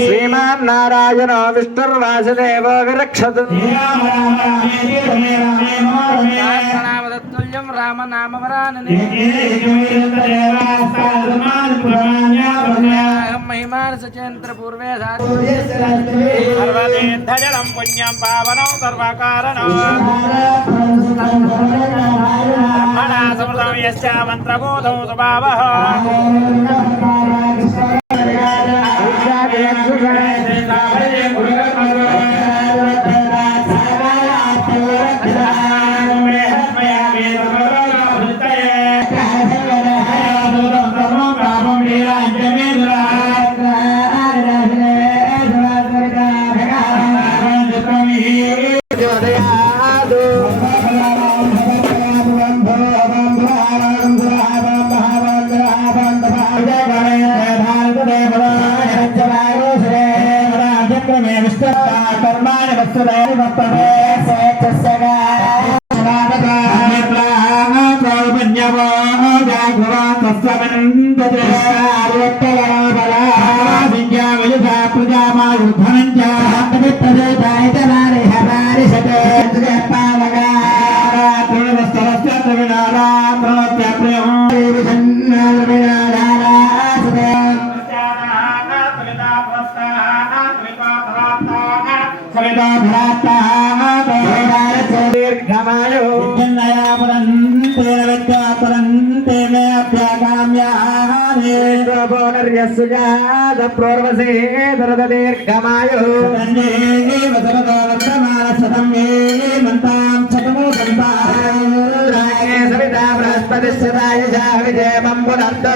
శ్రీమాన్ నారాయణ విష్ణుర్వాసుదేవ విరక్షతు తుల్యం రామనామవరానని మహిమాన సచేంద్ర పూర్వే సర్వతీర్థజలం పుణ్యం పావనం సర్వకారణం బ్రహ్మణా సమృతం యశ్చ మంత్రబోధం స్వభావః मे विश्वपाः कर्माणि वस्तुदय वक्तवे सेचसगा समापदाः प्रौपन्यवा जाघवा तस्वमन्दते आर्यत्तलाबला विज्ञावयुधा प्रजामायुधनञ्च प्रदेशाय तलारे కర్మాణి వస్తురాని వస్తమే దీర్ఘమాయు దీర్ఘమాయు సవితా బృహస్పతి విజయ మంబునంద